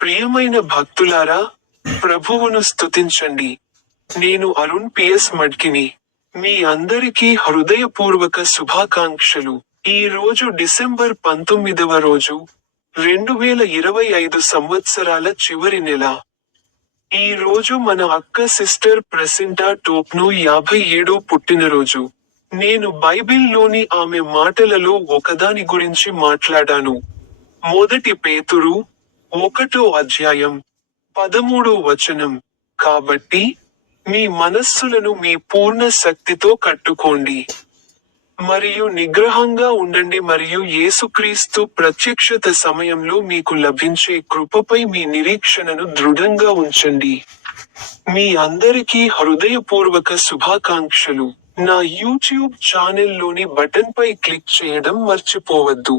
ప్రియమైన భక్తులారా, ప్రభువును స్తుతించండి. నేను అరుణ్ పిఎస్ మడ్కిని. మీ అందరికీ హృదయపూర్వక శుభాకాంక్షలు. ఈ రోజు డిసెంబర్ 19వ రోజు, 2025 సంవత్సరాల చివరి నెల. ఈ రోజు మన అక్క సిస్టర్ ప్రెసింటా టోప్ను 57వ పుట్టినరోజు. నేను బైబిల్లోని ఆమె మాటలలో ఒకదాని గురించి మాట్లాడాను. మొదటి పేతురు 1వ అధ్యాయం 13వ వచనం. కాబట్టి మీ మనస్సులను మీ పూర్ణ శక్తితో కట్టుకోండి మరియు నిగ్రహంగా ఉండండి మరియు యేసుక్రీస్తు ప్రత్యక్షత సమయంలో మీకు లభించే కృపపై మీ నిరీక్షణను దృఢంగా ఉంచండి. మీ అందరికీ హృదయపూర్వక శుభాకాంక్షలు. నా యూట్యూబ్ ఛానెల్లోని బటన్పై క్లిక్ చేయడం మర్చిపోవద్దు.